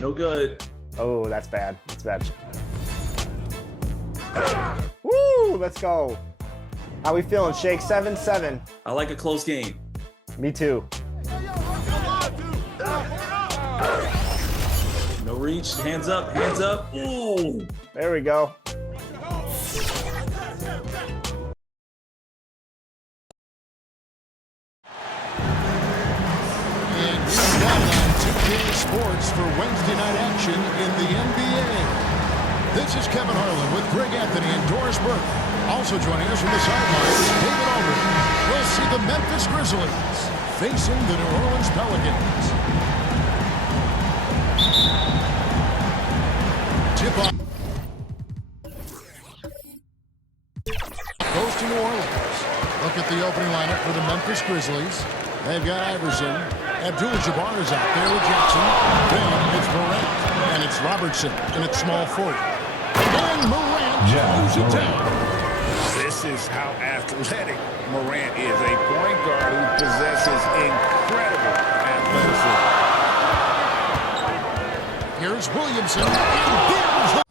No good. Oh, that's bad. That's bad. Woo! Let's go. How we feeling, Shake? 7-7. I like a close game. Me too. No reach. Hands up. Hands up. Ooh. There we go. And we've got it on 2K Sports for Wednesday night action in the NBA. This is Kevin Harlan with Greg Anthony and Doris Burke. Also joining us from the sidelines is David Aldridge. We'll see the Memphis Grizzlies facing the New Orleans Pelicans. Tip-off goes to New Orleans. Look at the opening lineup for the Memphis Grizzlies. They've got Iverson. Abdul-Jabbar is out there with Jackson. Then it's Morant. And it's Robertson. And it's small forward. And Morant moves it down. This is how athletic Morant is. A point guard who possesses incredible athleticism. Here's Williamson. And here's the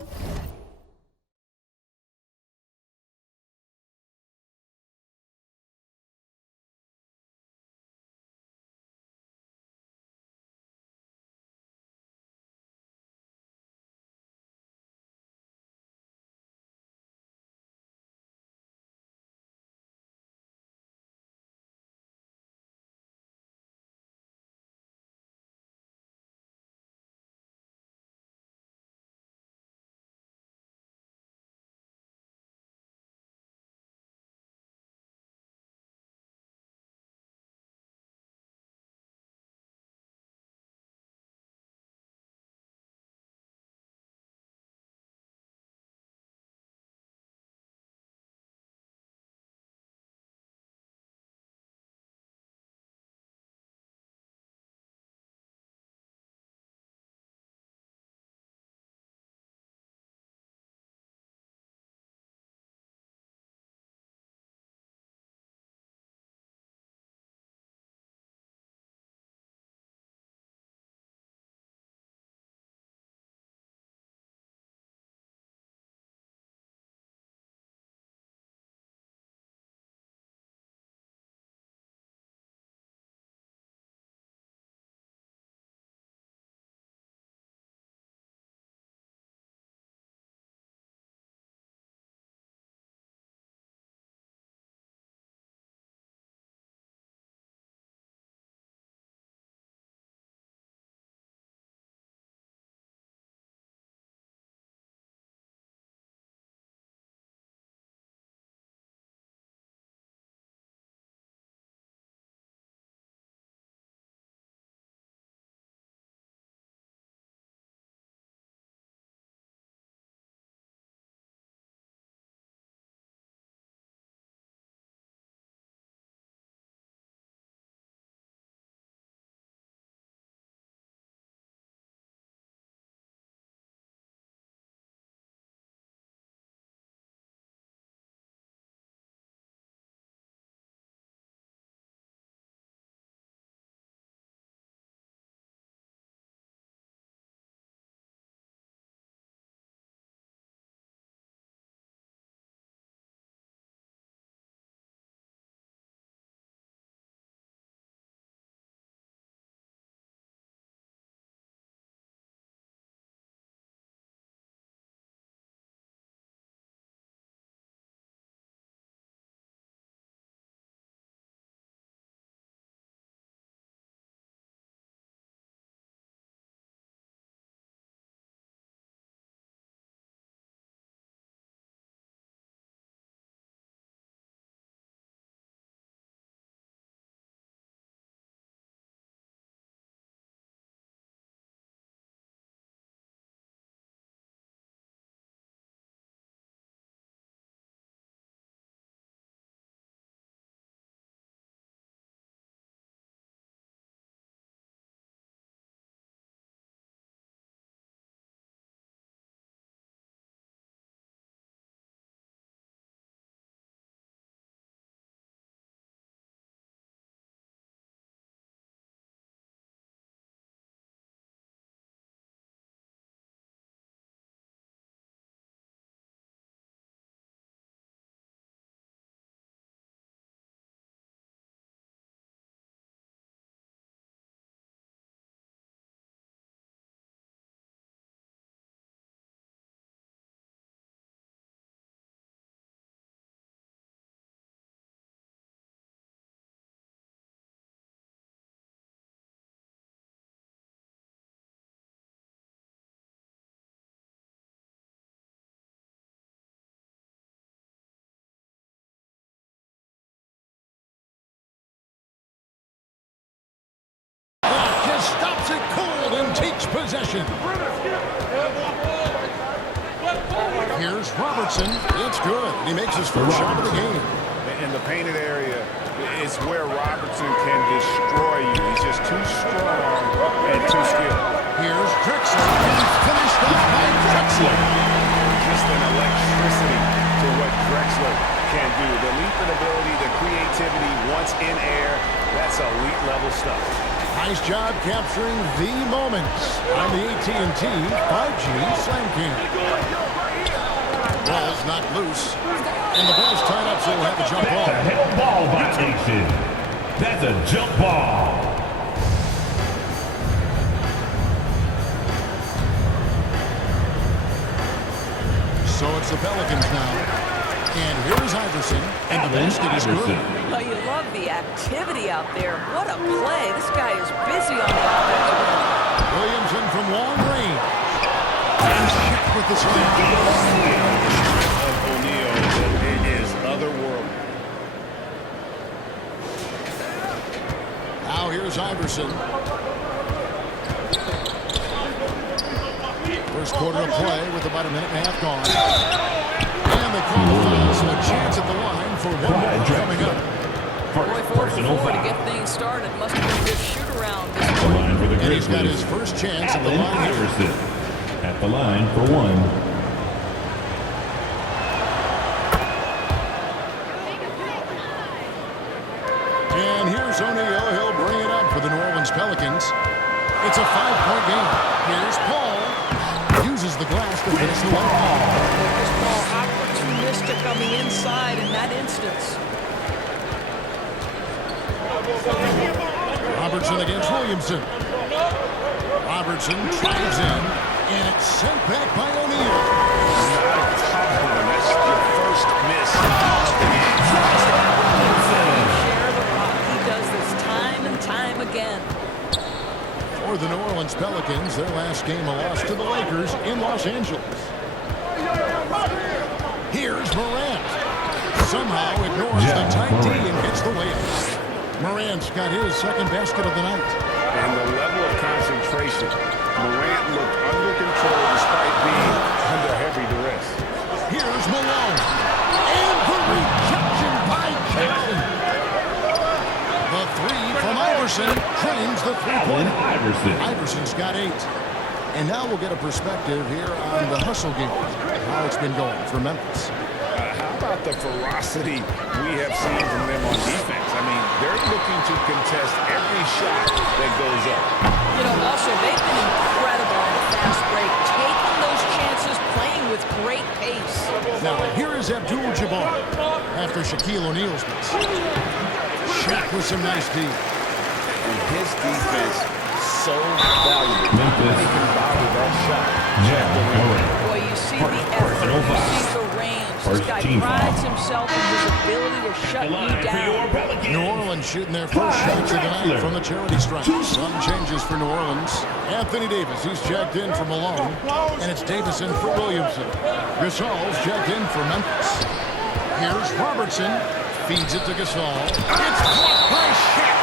possession. Here's Robertson. It's good. He makes his first shot of the game. In the painted area, it's where Robertson can destroy you. He's just too strong and too skilled. Here's Drexler. He's finished off by Drexler. Just an electricity to what Drexler can do. The leap and ability, the creativity once in air, that's elite level stuff. Nice job capturing the moments on the AT&T 5G Slam Cam. Ball's not loose, and the ball's tied up, so we'll have a jump ball. That's a hell ball violation. That's a jump ball. So it's the Pelicans now. And here's Iverson, and the basket is good. Well, you love the activity out there. What a play. This guy is busy on the offensive end. Williamson from long range. And Shaq with the slam. Of O'Neal, it is otherworldly. Now here's Iverson. First quarter of play with about a minute and a half gone. And they call the foul, so a chance at the line for one more coming up. Boy, 4-for-4 to get things started. Must have been a good shoot-around this The line morning. for the And he's got Grizzlies. his first chance at the Allen line here. Iverson at the line for one. And here's O'Neal. He'll bring it up for the New Orleans Pelicans. It's a 5-point game. Here's Paul. Uses the glass to finish the one. This ball opportunistic on the inside in that instance. Robertson against Williamson. Robertson drives in, and it's sent back by O'Neal. That's your first miss of the game. Share the rock. He does this time and time again. For the New Orleans Pelicans, their last game a loss to the Lakers in Los Angeles. Here's Morant. Somehow ignores the tight D and gets the layup. Morant's got his second basket of the night. And the level of concentration, Morant looked under control despite being under heavy duress. Here's Malone. And the rejection by Jackson. The three from Iverson claims the Allen three-pointer. Iverson. Iverson's got 8. And now we'll get a perspective here on the hustle game, how it's been going for Memphis. How about the ferocity we have seen from them on defense? I mean, they're looking to contest every shot that goes up. You know, also, they've been incredible on the fast break, taking those chances, playing with great pace. Now, here is Abdul-Jabbar after Shaquille O'Neal's miss. Shaq with some nice D. And his defense so valuable. Memphis. They can bottle that shot. Jack Morant. Boy, you see the effort, you see the range. This First guy team prides foul. himself in his ability to shut The you line for your down. Pelicans. New Orleans shooting their first shots of the night from the charity stripe. Some changes for New Orleans. Anthony Davis, he's jacked in for Malone. And it's Davison for Williamson. Gasol's jacked in for Memphis. Here's Robertson. Feeds it to Gasol. It's blocked by Shaq.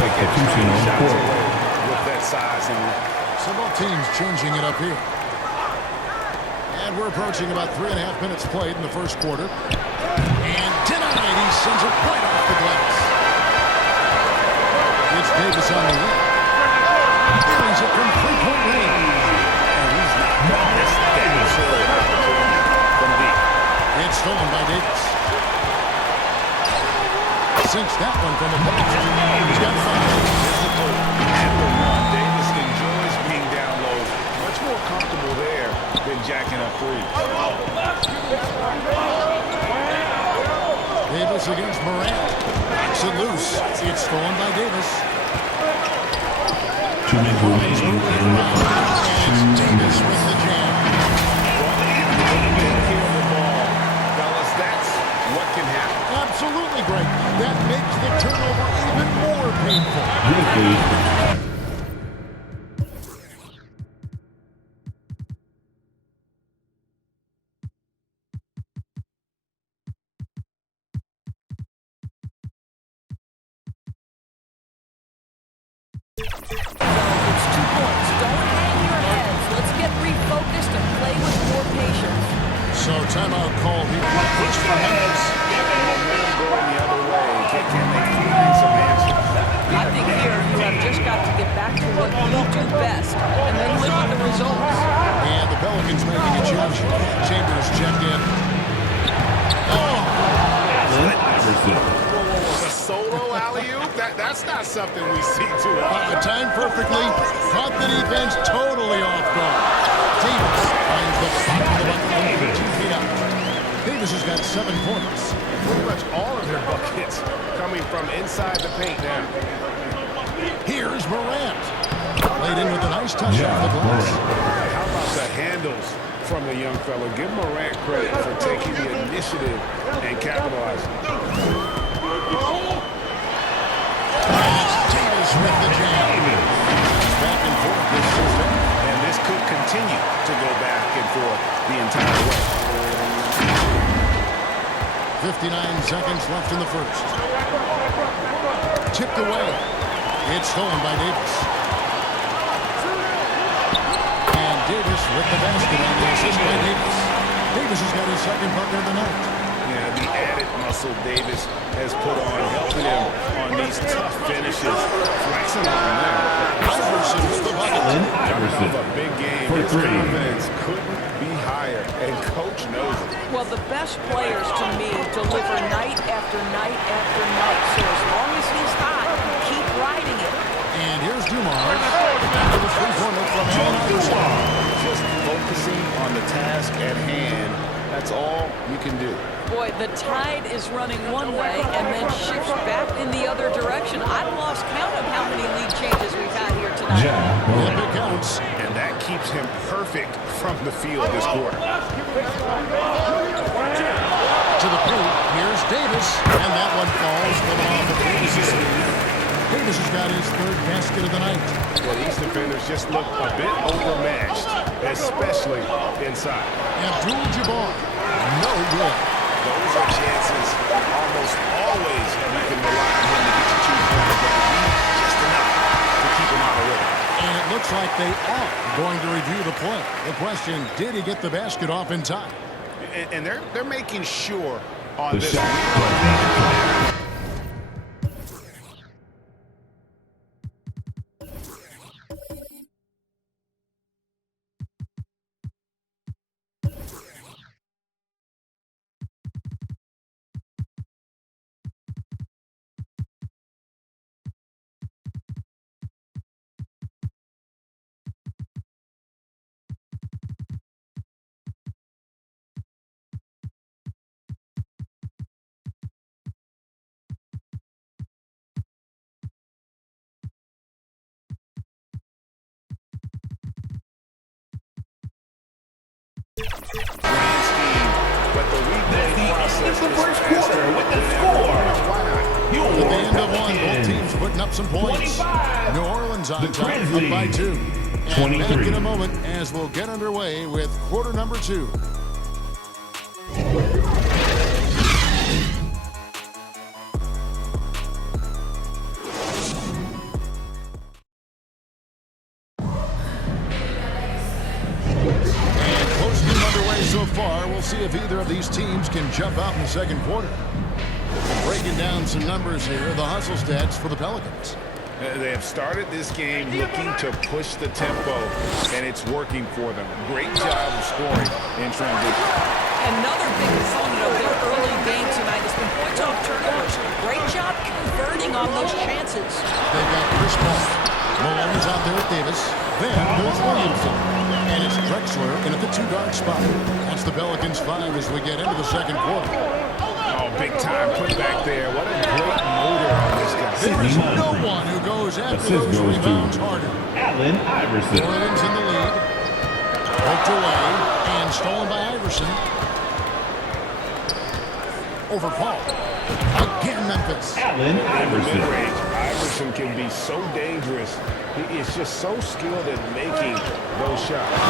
Substitution on the court. With that size and So both teams changing it up here. And we're approaching about 3.5 minutes played in the first quarter. And denied. He sends it right off the glass. It's Davis on the wing. Carries it from three-point range. and he's not going to miss that sort of opportunity from deep. It's stolen by Davis. Sinks that one from the post. He's got 5. At the one, Davis enjoys being down low. Much more comfortable there than jacking up threes. Davis against Morant. Knocks it loose. It's stolen by Davis. 2 minutes remaining in the And Davis with the jam. Take care of the ball. Fellas, that's what can happen. Absolutely great. That makes the turnover even more painful. Grizzlies. It's 2 points. Don't hang your heads. Let's get refocused and play with more patience. So timeout call here. First for Hornets. Momentum going the other way. Can they find some answers? I think here you have just got to get back to what you do best and then live with the results. And the Pelicans making a change. Chambers checked in. Oh! Allen Iverson. A solo alley-oop? That's not something we see too often. Timed perfectly. Caught the defense totally off guard. Davis finds the spot for the bucket from 2 feet out. Davis has got 7 points. Pretty much all of their buckets coming from inside the paint now. Here's Morant. Laid in with a nice touch Yeah, off the glass. How about the handles from the young fella? Give Morant credit for taking the initiative and capitalizing. Davis with the jam. Back and forth this system. And this could continue to go back and forth the entire way. 59 seconds left in the first. Tipped away. It's stolen by Davis. And Davis with the basket on the assist by Davis. Davis has got his second bucket of the night. Yeah, the added muscle Davis has put on, helping him on these tough finishes. Flexing on him there. Iverson with the bucket. Allen Coming Iverson. off a big game, For his 3. confidence couldn't be higher, and coach knows it. Well, the best players to me deliver night after night after night. So as long as he's hot, keep riding it. And here's Dumars. After the three-pointer from Allen Iverson. Just focusing on the task at hand, that's all you can do. Boy, the tide is running one way and then shifts back in the other direction. I've lost count of how many lead changes we've had here tonight. Yep, it counts. And that keeps him perfect from the field this quarter. To the paint. Here's Davis. And that one falls coming off of Davis' sleeve. Davis has got his 3rd basket of the night. Well, these defenders just look a bit overmatched, especially inside. Abdul-Jabbar. No good. Those are chances almost always you can rely on him to get you 2 points, but he needs just enough to keep him out of rhythm. And it looks like they are going to review the play. The question, did he get the basket off in time? And they're making sure on The this. shot. Grand scheme, but the replay process It's the is first faster quarter with the than score. ever. Why not? At the end of one, both teams putting up some points. 25. New Orleans on The top, up Grizzlies. by 2. And 23. back in a moment as we'll get underway with quarter number 2. And close game underway so far. We'll see if either of these teams can jump out in the second quarter. Breaking down some numbers here, the hustle stats for the Pelicans. They have started this game looking to push the tempo, and it's working for them. Great job of scoring in transition. Another big component of their early game tonight has been points off turnovers. Great job converting on those chances. They've got Chris Paul. Malone's out there with Davis. Then there's Williamson. And it's Drexler in at the 2-guard spot. That's the Pelicans 5 as we get into the second quarter. Oh, big time put back there. What a great motor on this guy. There's no one who goes after Assist those goes rebounds to harder. Allen Iverson. Orleans in the lead. Poked away and stolen by Iverson. over Paul. Again, Memphis. Allen In the Iverson. mid-range, Iverson can be so dangerous. He is just so skilled at making those shots.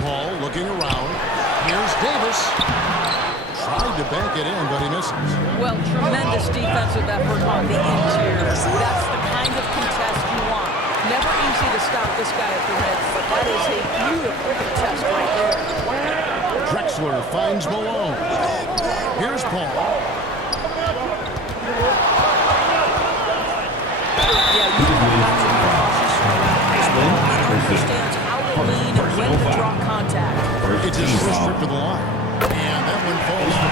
Paul looking around. Here's Davis. Tried to bank it in, but he misses. Well, tremendous defensive effort on the interior. That's the kind of contest you want. Never easy to stop this guy at the rim, but that is a beautiful contest right there. Drexler finds Malone. Here's Paul. Yeah, you got to be cautious around this ball. He understands how to lean and when to draw contact. It's his first trip to the line. And that one falls for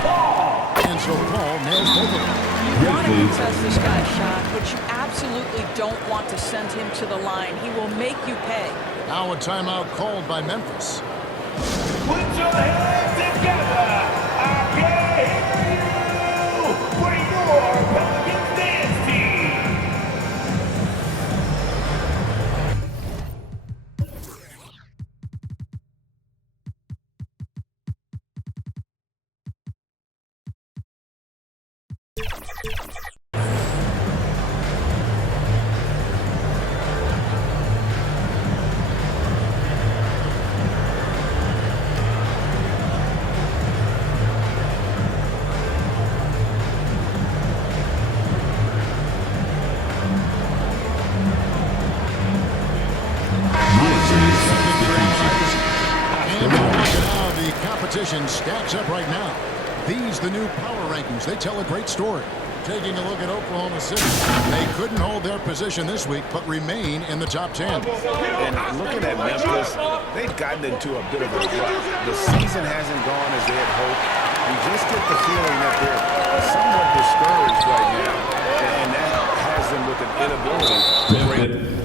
Paul. And so Paul nails both of them. You want to contest this guy's shot, but you absolutely don't want to send him to the line. He will make you pay. Now a timeout called by Memphis. Put your hands together. I can hear you. For your Pelicans dance team. Stacks up right now. These, the new power rankings, they tell a great story. Taking a look at Oklahoma City, they couldn't hold their position this week, but remain in the top 10. And looking at Memphis, they've gotten into a bit of a rut. The season hasn't gone as they had hoped. You just get the feeling that they're somewhat discouraged right now, and that has them with an inability to break.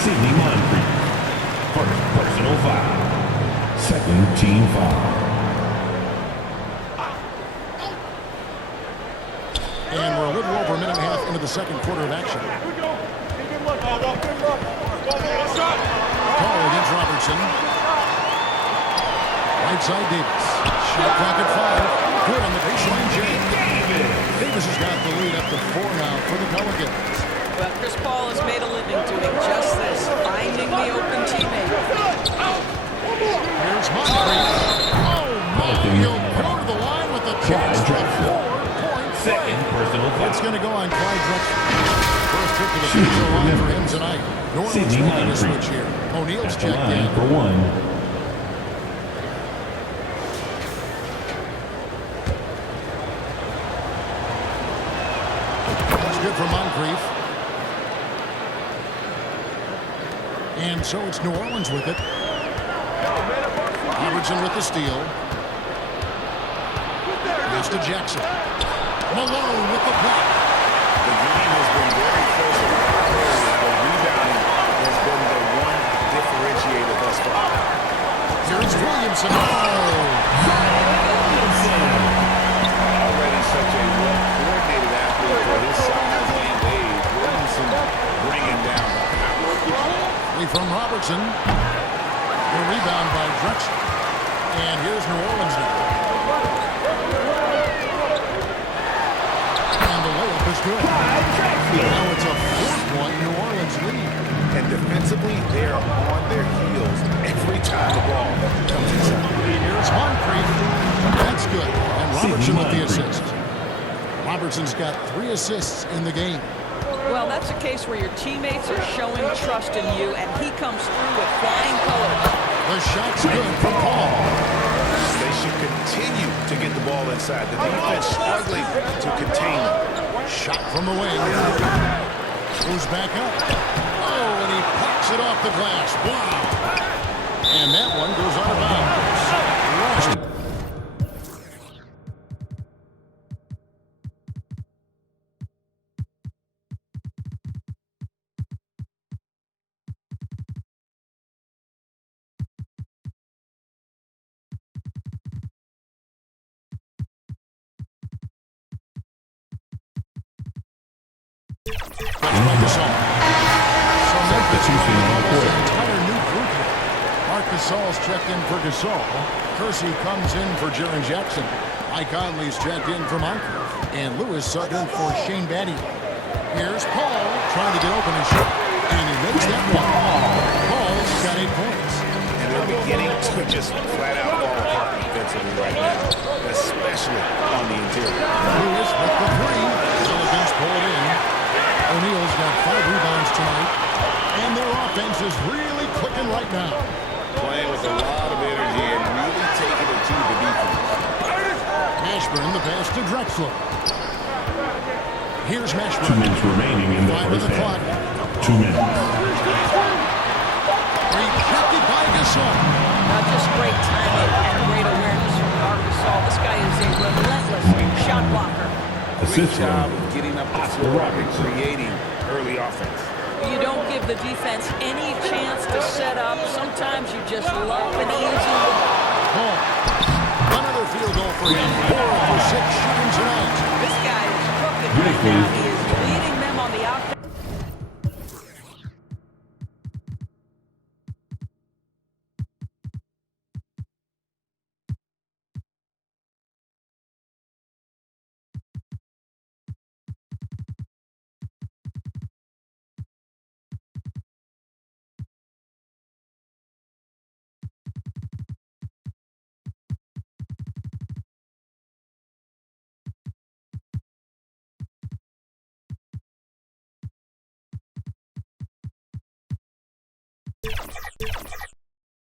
Sidney Moncrief. First personal foul. Second team foul. And we're a little over a minute and a half into the second quarter of action. Paul against Robertson. Right side Davis. Shot clock at 5. Good on the baseline, James. Davis has got the lead up to 4 now for the Pelicans. Well, Chris Paul has made a living doing just this, finding the open teammate. Here's Moncrief. Oh, my. He'll go to the line with the chance for 4-point Second personal foul. It's going to go on Clyde Drexler. First trip to the free throw line for him tonight. Norman's Sidney making a Moncrief. switch here. O'Neal's At the checked line in. for one. That's good for Moncrief. And so it's New Orleans with it. Robertson with the steal. Goes to Jackson. Malone with the block. The game has been very close in a lot of areas, but rebounding has been the one differentiator thus far. Here's Williamson. Already such a well-coordinated athlete for his size and age. Williamson bringing down the power. From Robertson. The rebound by Drexler. And here's New Orleans now. And the layup is good. Now it's a 4-point New Orleans lead. And defensively, they are on their heels every time the ball comes inside. Here's Moncrief. That's good. And Robertson with the assist. Robertson's got 3 assists in the game. Well, that's a case where your teammates are showing trust in you, and he comes through with flying colors. The shot's good from Paul. They should continue to get the ball inside. The defense struggling to contain them. Shot from the wing. Goes back up. Oh, and he pops it off the glass. Wow. And that one goes out of bounds. Rushed. Gasol's checked in for Gasol. Kersey comes in for Jaren Jackson. Mike Conley's checked in for Moncrief. And Lewis subbed in for Shane Battier. Here's Paul trying to get open and shoot. And he makes that one. Paul's got 8 points. And they're beginning to just flat out fall apart defensively right now, especially on the interior. Lewis with the 3. Pelicans pulled in. O'Neal's got 5 rebounds tonight. And their offense is really clicking right now. Playing with a lot of energy and really taking it to the defense. Mashburn, the pass to Drexler. Here's Mashburn. 2 minutes remaining in the 5 first on the clock. half. 2 minutes. Rejected by Gasol. Not just great timing and great awareness from Marc Gasol. This guy is a relentless shot blocker. Great Assist job from of getting up the floor and creating early offense. You don't give the defense any chance to set up. Sometimes you just love an easy look. Paul. Another field goal for him. 4 for 6 shooting tonight. This guy is cooking right now. He is leading them on the offense.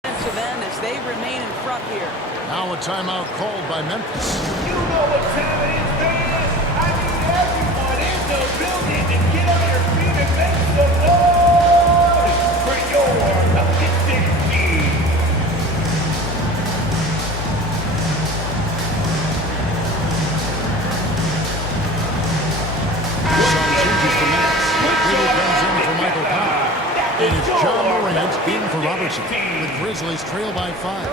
Defensive end as they remain in front here. Now a timeout called by Memphis. You know what time it is, fans? I need everyone in the building to get on your feet and make some noise for your Pelicans team. Some changes for Max. Peter comes in for Michael Powell. And it's John Morant in for Robertson. The Grizzlies trail by 5.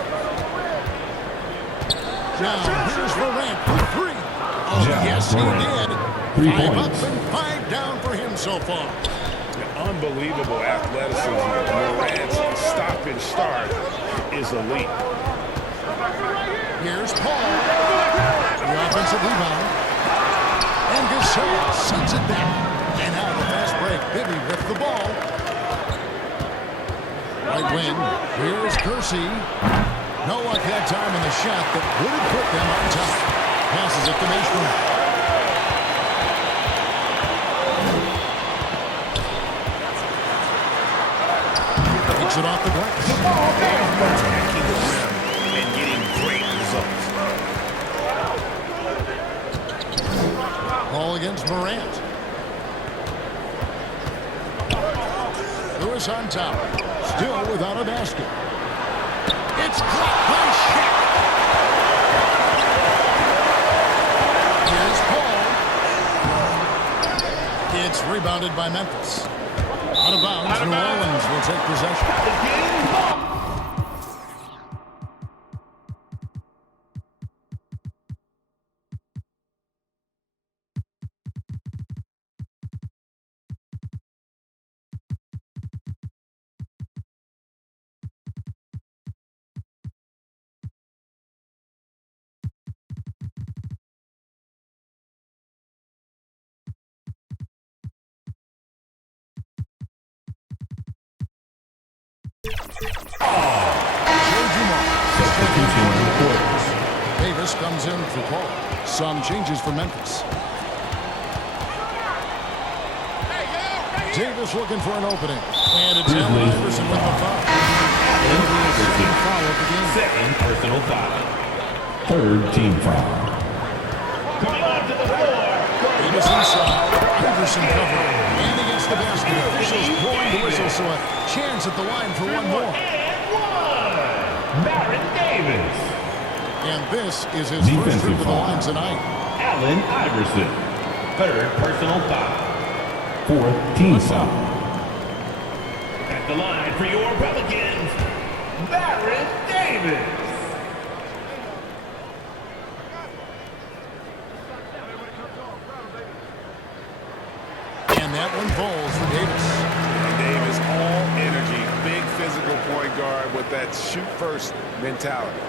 Now here's Morant for 3. Oh, John yes, he Morant. did. 3 5 points. up and 5 down for him so far. Unbelievable athleticism. Morant's stop and start is elite. Here's Paul. The offensive rebound. And Gasol sends it down. And out of the fast break, Bibby with the ball. Right wing. Here's Kersey. No luck that time in the shot that would have put them on top. Passes it to Mashburn. Takes it off the glass. Attacking the rim and getting great results. Ball against Morant. Lewis on top. Still without a basket. It's blocked by Shaq. Here's Paul. It's rebounded by Memphis. Out of bounds, New Orleans will take possession. Substitution reports. Davis comes in for Paul. Some changes for Memphis. Davis looking for an opening. And it's Allen Iverson with the foul. Second foul of the game. Second personal foul. Third team foul. Coming onto the floor. Davis inside. Iverson covering. And against the basket. Officials blowing the whistle, so a chance at the line for one more. And one. Baron Davis. And this is his first trip to the line tonight. Allen Iverson. Third personal foul. Fourth team foul. At the line for your Pelicans, Baron Davis. And that one falls for Davis. And Davis, all energy, big physical point guard with that shoot-first mentality.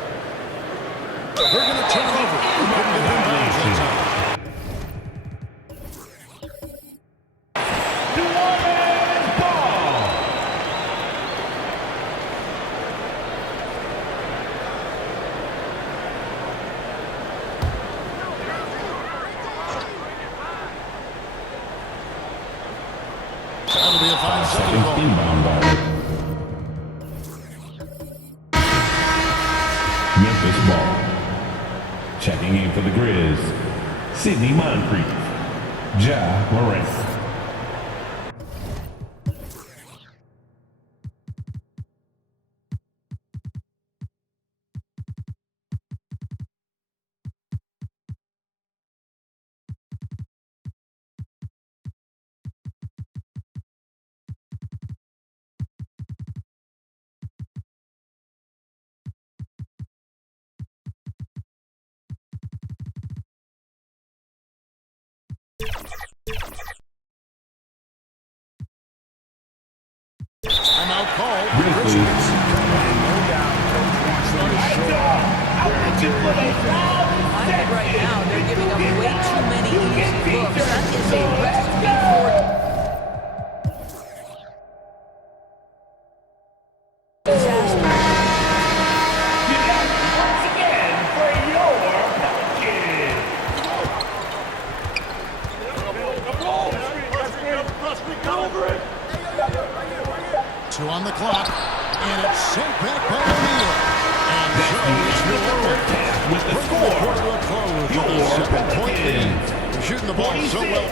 They're going to turn over. Couldn't get him down that time. That'll be a fine second call. Inbound ball. Memphis ball. Checking in for the Grizz. Sidney Moncrief. Ja Morant. Timeout call. Grizzlies. No doubt, Coach wants them to show I think right now they're giving up way too many easy looks. That is a recipe for disaster. Once again for your Pelicans. Two on the clock. And it's sent back by O'Neal. And so it's New Orleans. With the Bring the score, quarter to a close. your With a 7-point Pelicans. lead. They're shooting the ball so well.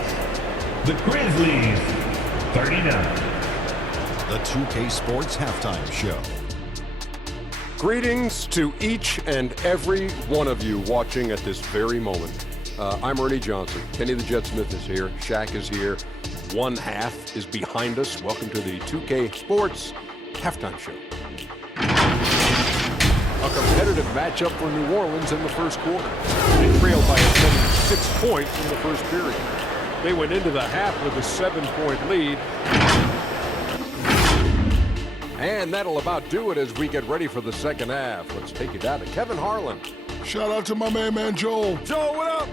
The Grizzlies. 39. The 2K Sports Halftime Show. Greetings to each and every one of you watching at this very moment. I'm Ernie Johnson. Kenny the Jet Smith is here. Shaq is here. One half is behind us. Welcome to the 2K Sports Halftime Show. A competitive matchup for New Orleans in the first quarter. They trailed by a 76 points in the first period. They went into the half with a 7-point lead. And that'll about do it as we get ready for the second half. Let's take you down to Kevin Harlan. Shout out to my man Joel. Joe, what up?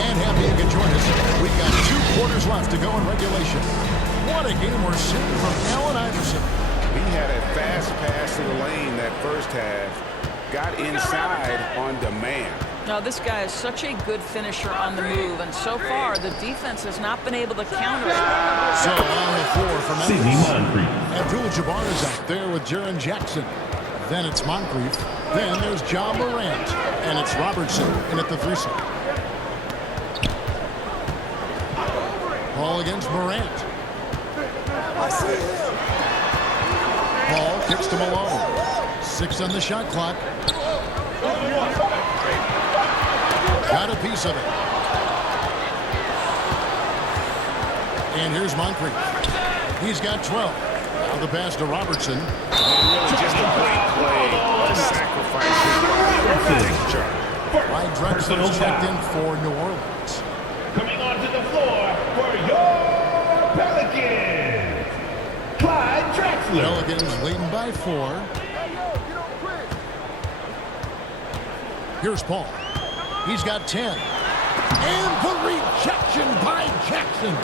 And happy you could join us. We've got 2 quarters left to go in regulation. What a game we're seeing from Allen Iverson. He had a fast pass to the lane that first half. Got inside on demand. Now, this guy is such a good finisher on the move, and so far the defense has not been able to counter it. So on the floor for Sidney Memphis. Moncrief. Abdul-Jabbar is out there with Jaren Jackson. Then it's Moncrief. Then there's John Morant. And it's Robertson in at the 3-side. Ball against Morant. Ball kicks to Malone. 6 on the shot clock. Got a piece of it. And here's Moncrief. He's got 12. Now the pass to Robertson. Just a great play to sacrifice his body. Clyde Drexler's checked in for New Orleans. Coming onto the floor for your Pelicans, Clyde Drexler. Pelicans leading by 4. Here's Paul. He's got 10. And the rejection by Jackson.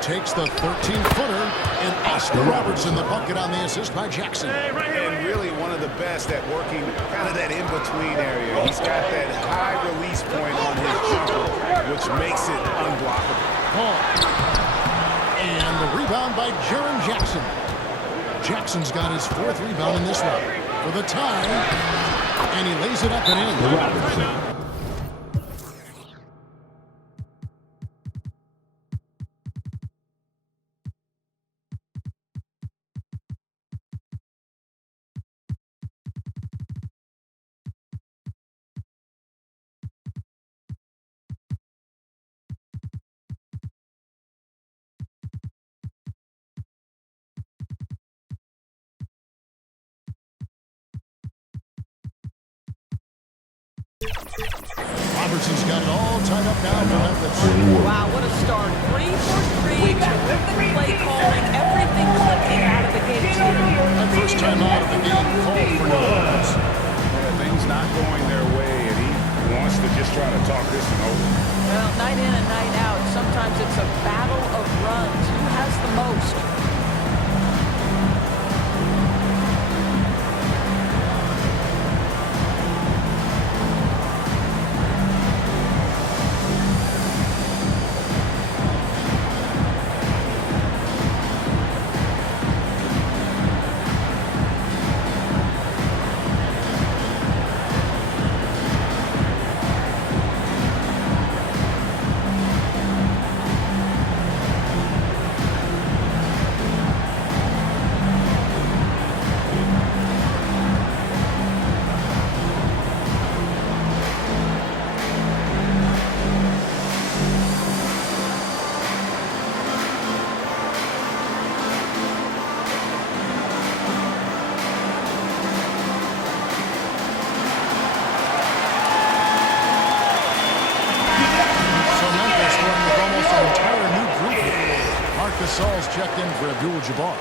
Takes the 13-footer, and Oscar Robertson the bucket on the assist by Jackson. And really one of the best at working kind of that in-between area. He's got that high release point on his jumper, which makes it unblockable. And the rebound by Jaren Jackson. Jackson's got his 4th rebound in this one for the tie, and he lays it up and in. Robertson. Robertson's got it all tied up now for Memphis. Wow, what a start. 3 for 3. Terrific play calling. Everything clicking out of the gates here. That first time out of the game called for no runs. Things not going their way, and he wants to just try to talk this one over. Well, night in and night out, sometimes it's a battle of runs. Who has the most? Gasol's checked in for Abdul-Jabbar.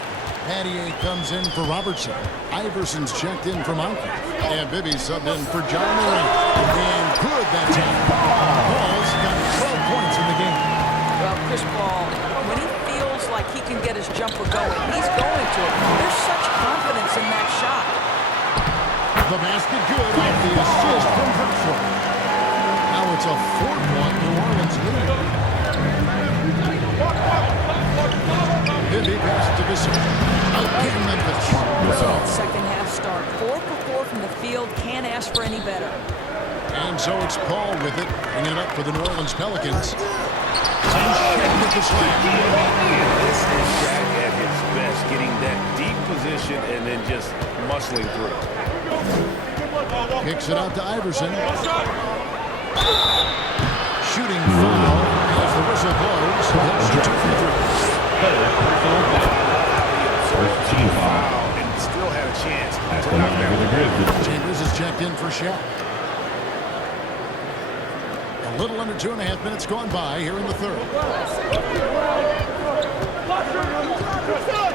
Pattier comes in for Robertson. Iverson's checked in for Moncrief. And Bibby subbed in for John Morant. And good that time. Paul's got 12 points in the game. Well, Chris Paul, when he feels like he can get his jumper going, he's going to it. There's such confidence in that shot. The basket good off the assist from Herschel. Now it's a 4-point New Orleans lead. Bibby passes to Gasol. Again, Memphis. Second half start. 4 for 4 from the field. Can't ask for any better. And so it's Paul with it, bringing it up for the New Orleans Pelicans. And Shaq with the slam. This is Shaq at his best, getting that deep position and then just muscling through. Kicks it out to Iverson. Shooting foul as the whistle blows. That's 2 for 3. First team foul. And still had a chance That's to the knock line that for the Grizzlies. Chambers is checked in for Shaq. A little under 2.5 minutes gone by here in the third.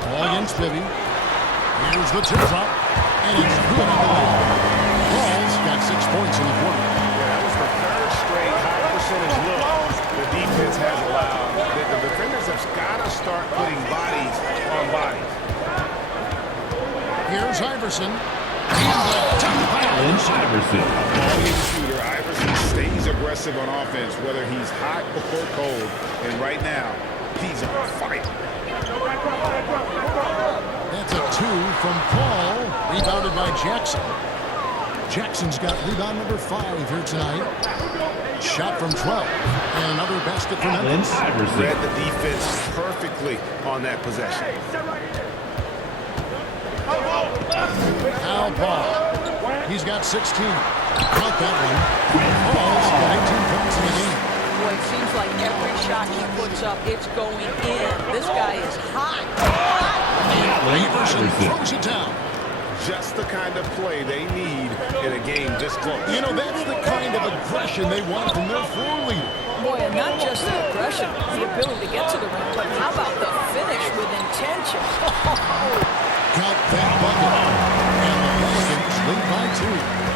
Ball against Bibby. Here's the tip drop. And it's good on the layup. Paul's got 6 points in the quarter. That was the third straight high percentage look the defense has allowed. The defenders have got to start putting bodies on bodies. Here's Iverson. Iverson. Ball-game shooter, Iverson stays aggressive on offense, whether he's hot or cold. And right now, he's on fire. That's a 2 from Paul. Rebounded by Jackson. Jackson's got rebound number 5 here tonight. Shot from 12. And another basket for Memphis. Read the defense perfectly on that possession. Now Paul. He's got 16. Caught that one. Paul's got 18 points in the game. Boy, it seems like every shot he puts up, it's going in. This guy is hot. Iverson throws it down. Just the kind of play they need in a game this close. You know, that's the kind of aggression they want from their floor leader. Boy, and not just the aggression, the ability to get to the rim, but how about the finish with intention? Got that bucket. And the Pelicans lead by 2.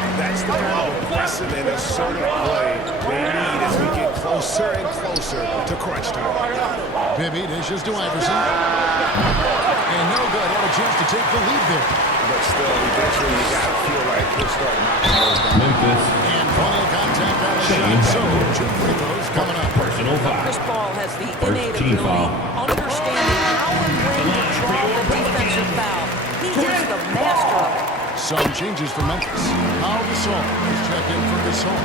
the kind of aggressive and assertive play they need as we get closer and closer to crunch time. Bibby dishes to Iverson. And no good. Had a chance to take the lead there. But still, eventually you got to feel like he'll start knocking those down. Memphis. And plenty of contact on the Shane. shot. So, 2 free throws coming up. Personal foul. Chris Paul has the First innate team ability, foul. understanding how and when to draw the defensive foul. He is the master of it. Some changes for Memphis. Pau Gasol is checked in for Gasol.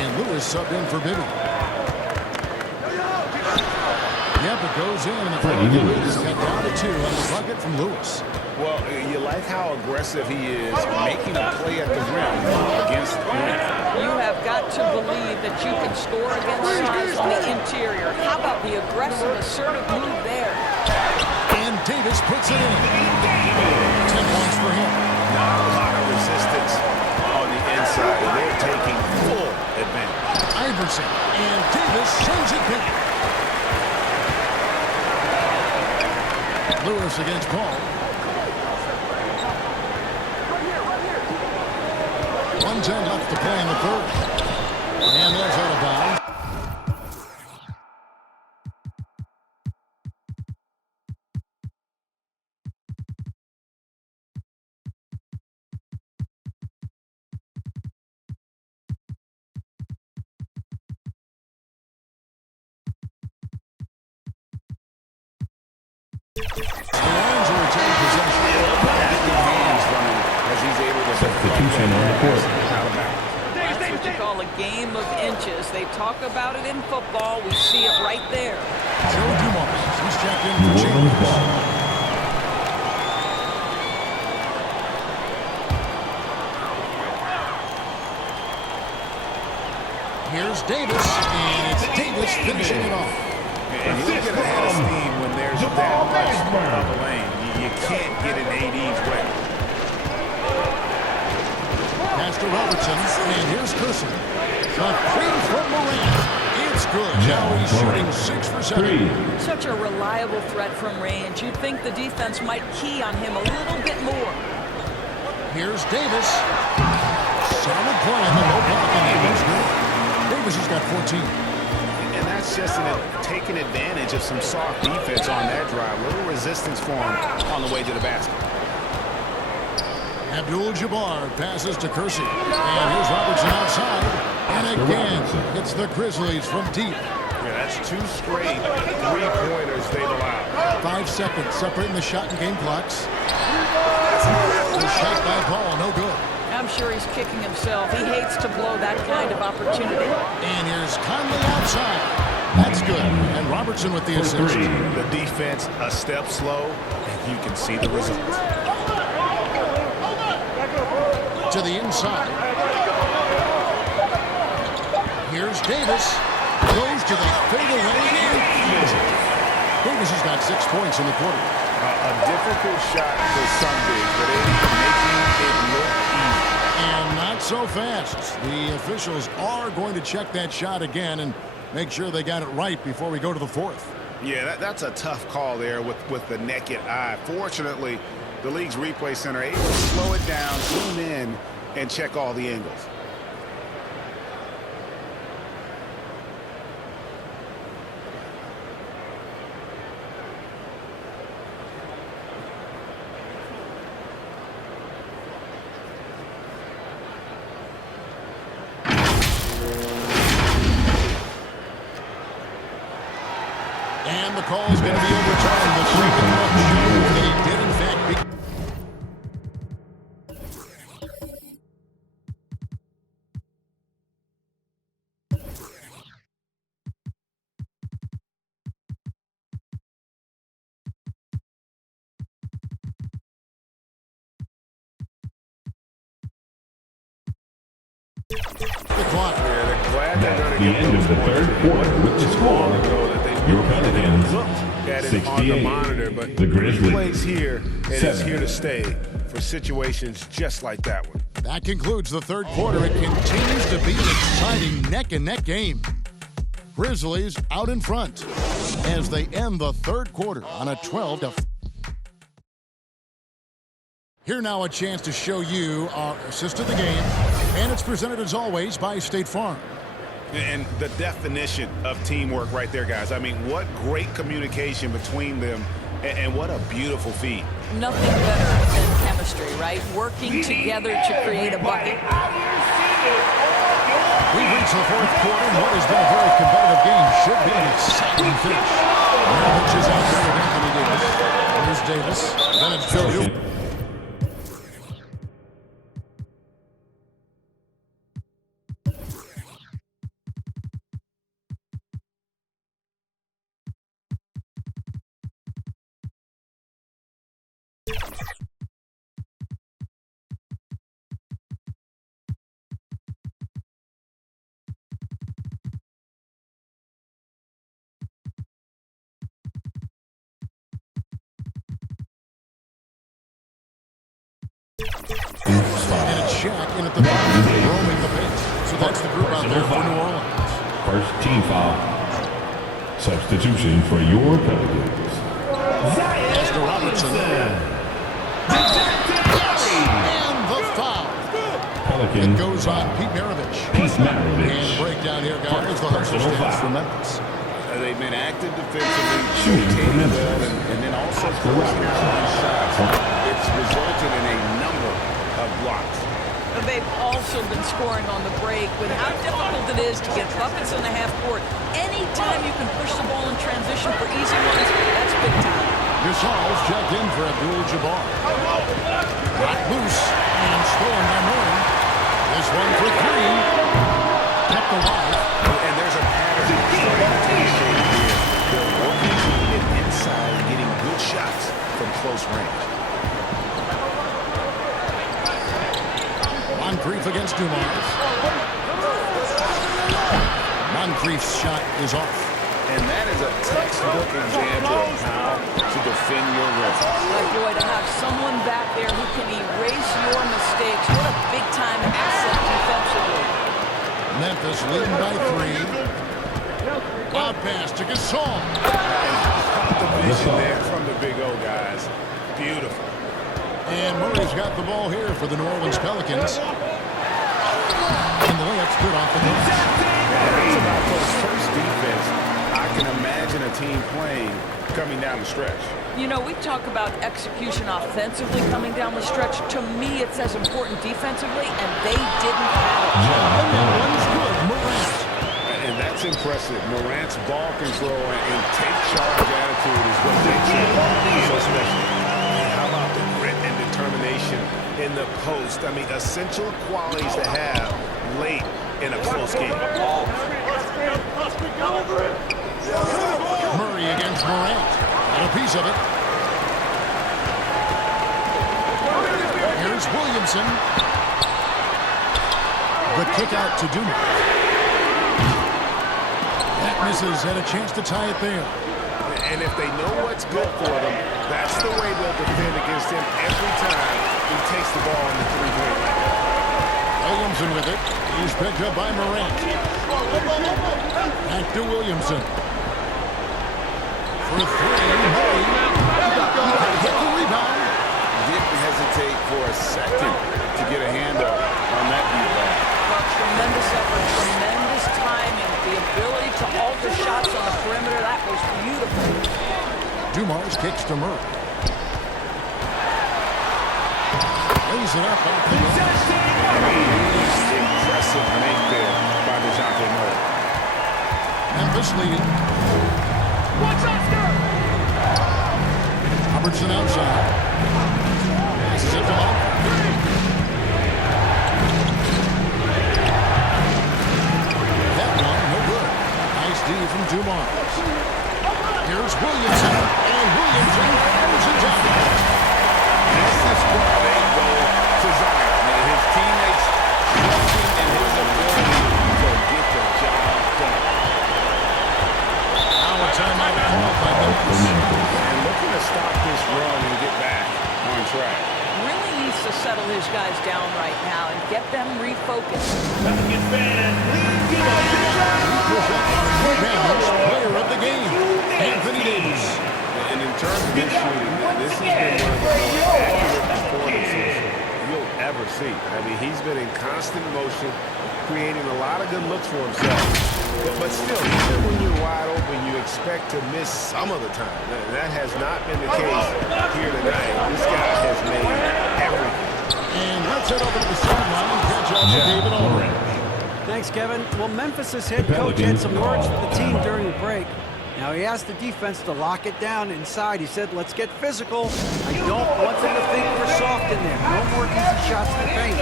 And Lewis subbed in for Bibby. Yep, it goes in, and the Freddie Lewis. is cut down to 2 on the bucket from Lewis. Well, you like how aggressive he is making a play at the rim against length. You have got to believe that you can score against size on the interior. How about the aggressive, assertive move there? And Davis puts it in. 10 points for him. Not a lot of resistance on the inside, and they're taking full advantage. Iverson, and Davis sends it back. Lewis against Paul. 1:10 left to play in the third. And that's out of bounds. Substitution on the court. That's what you call a game of inches. They talk about it in football. We see it right there. Joe Dumars, he's checked in New for Orleans Chambers. ball. Here's Davis, and it's Davis finishing it off. And you get ahead of steam when there's that much on the lane. You can't get an AD's way. Pass to Robertson, and here's Curson. A three from Morant. It's good. Now he's shooting 6 for 7. Such a reliable threat from range. You'd think the defense might key on him a little bit more. Here's Davis. Solid play in the low block, and Davis good. Davis has got 14. And that's just taking advantage of some soft defense on that drive. Little resistance for him on the way to the basket. Abdul-Jabbar passes to Kersey. And here's Robertson outside. And again, it's the Grizzlies from deep. Yeah, that's 2 straight 3-pointers they've allowed. 5 seconds separating the shot and game clocks. The shot by Paul, no good. I'm sure he's kicking himself. He hates to blow that kind of opportunity. And here's Conley outside. That's good. And Robertson with the assist. The defense a step slow, and you can see the results. To the inside. Here's Davis. Goes to the fadeaway and feeds it. Davis has got 6 points in the quarter. A difficult shot for some bigs, but making it look easy. And not so fast. The officials are going to check that shot again and make sure they got it right before we go to the fourth. Yeah, that's a tough call there with the naked eye. Fortunately, the league's replay center able to slow it down, zoom in, and check all the angles. And the call is going to be overturned. The second one shows that he did, in fact, beat. The clock. Yeah, they're glad they're That's going to the get end of the those third quarter with the score. Your Pelicans, at it on the 68. monitor, but The Grizzlies, plays here and it's 7. here to stay for situations just like that one. That concludes the third quarter. It continues to be an exciting neck-and-neck game. Grizzlies out in front as they end the third quarter on a 12-. Here now a chance to show you our assist of the game. And it's presented as always by State Farm. And the definition of teamwork right there, guys. I mean, what great communication between them, and what a beautiful feat. Nothing better than chemistry, right? Working together to create a bucket. We've reached the fourth quarter, and what has been a very competitive game should be an exciting finish. Pitches out there with Anthony Davis. Here's Davis. Then it's Joe Hill. And it's Shaq in at the bottom, roaming the paint. So that's the group out there for New Orleans. First team foul. Substitution for your Pelicans. Oscar Robertson. And the foul. Pelican. It goes on Pete Maravich. And the breakdown here, guys. The hustle stands for Memphis. They've been active defensively, shooting well, and then also closing out on shots. It's resulted in a number of blocks. They've also been scoring on the break with how difficult it is to get buckets in the half court. Anytime you can push the ball in transition for easy ones, that's big time. Gasol's checked in for Abdul-Jabbar. Got loose and stolen by Murray. This one for three. Kept alive. And there's a pattern starting to take shape here. They're working it inside and getting good shots from close range. Moncrief against Dumars. Moncrief's shot is off. And that is a textbook example of how to defend your rim. Boy, to have someone back there who can erase your mistakes, what a big-time asset defensively. Memphis leading by three. Out pass to Gasol. The vision there from the Big O, guys. Beautiful. And Murray's got the ball here for the New Orleans Pelicans. And the layup's good off the glass. It's about those first defense. I can imagine a team playing coming down the stretch. You know, we talk about execution offensively coming down the stretch. To me, it's as important defensively, and they didn't have it. And that one's good, Morant. And that's impressive. Morant's ball control and take charge attitude is what makes it so special. And how about the grit and determination in the post? I mean, essential qualities to have late in a close game. Murray against Morant. And a piece of it. Here's Williamson. The kick out to Dumars. That misses, had a chance to tie it there. And if they know what's good for them, that's the way they'll defend against him every time he takes the ball in the three-point line. Williamson with it. He's picked up by Morant. Back to Williamson. For three, Murray. Get the rebound. Didn't hesitate for a second to get a hand up on that rebound. Tremendous effort, tremendous timing, the ability to alter shots on the perimeter. That was beautiful. Dumars kicks to Murray. Lays it up off the glass. Impressive make there by DeJounte Murray. Memphis leading. Robertson outside. Passes it to Moncrief. That one, no good. Nice D from Dumars. Here's Williamson. And Williamson fires it down. This is why they go to Zion. And his teammates trusting in his ability to get the job done. Now a timeout called by Memphis. And looking to stop this run and get back on track. Really needs to settle his guys down right now and get them refocused. Player of the game, Anthony Davis. And in terms of this shooting, this has been one of the more accurate performances ever see. I mean, he's been in constant motion, creating a lot of good looks for himself. But still, even when you're wide open, you expect to miss some of the time. That has not been the case here tonight. This guy has made everything. And let's head over to the sideline and catch up with David Aldridge. Thanks, Kevin. Well, Memphis' head coach had some words for the team during the break. Now, he asked the defense to lock it down inside. He said, let's get physical. I don't want them to think we're soft in there. No more easy shots in the paint.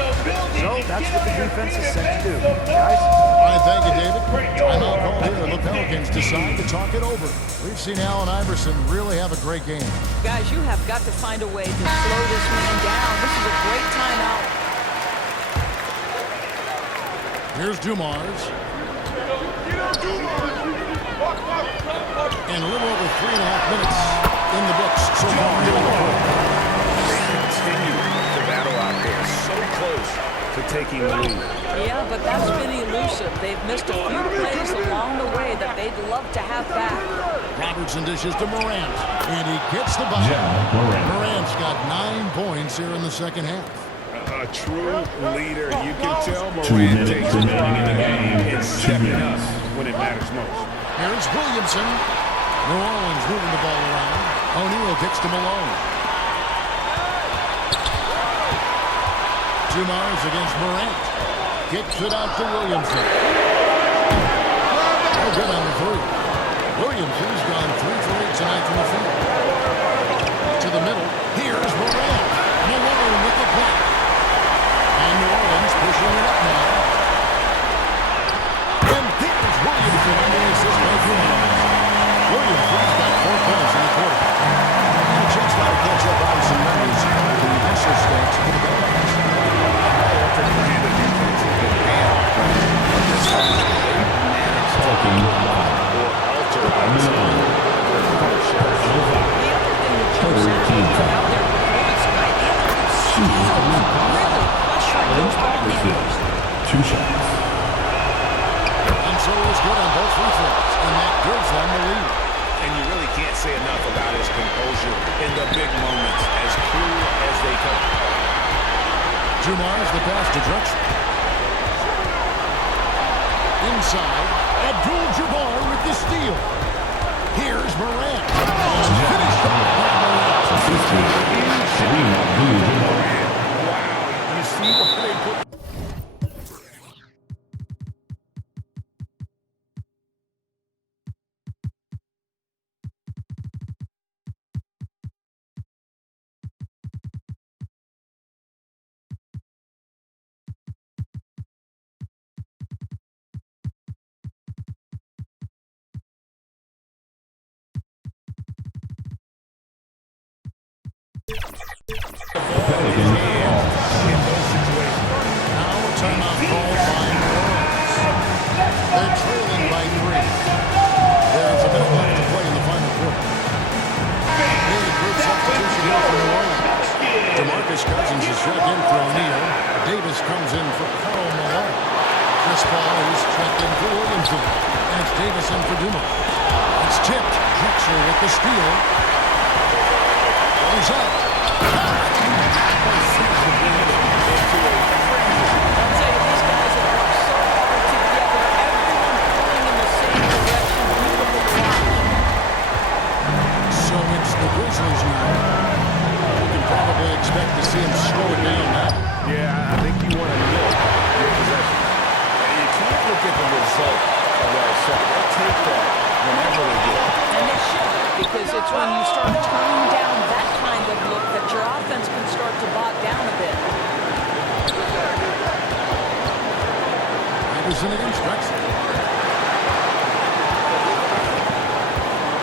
So that's what the defense is set to do. Guys? All right, thank you, David. Timeout call here. The Pelicans decide to talk it over. We've seen Allen Iverson really have a great game. Guys, you have got to find a way to slow this man down. This is a great timeout. Here's Dumars. And a little over 3.5 minutes in the books so far here in the fourth. They continue to battle out there, so close to taking the lead. Yeah, but that's been elusive. They've missed a few plays along the way that they'd love to have back. Robertson dishes to Morant, and he gets the bucket. Morant's got 9 points here in the second half. A true leader. You can tell Morant takes pride in stepping up when it matters most. Here's Williamson. New Orleans moving the ball around. O'Neal kicks to Malone. Dumars against Morant. Kicks it out to Williamson. Oh, good on the three. Williamson's gone 3 for 8 tonight from the field. To the middle. Here's Morant. Malone with the block. And New Orleans pushing it up now. And there's Williamson on the assist by Dumars. Williamson's got 4 points in the quarter. And a chance now to catch up on some numbers with the initial stats for the Pelicans. Two shots. And so it's good on both free throws, and that gives them the lead. And you really can't say enough about his composure in the big moments, as cool as they come. Dumars the pass to Drexler. Inside, Abdul-Jabbar with the steal. Here's Morant. Finished off by Morant. Wow, you see what they put.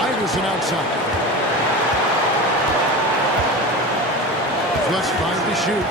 Iverson outside. Plus 5 to shoot.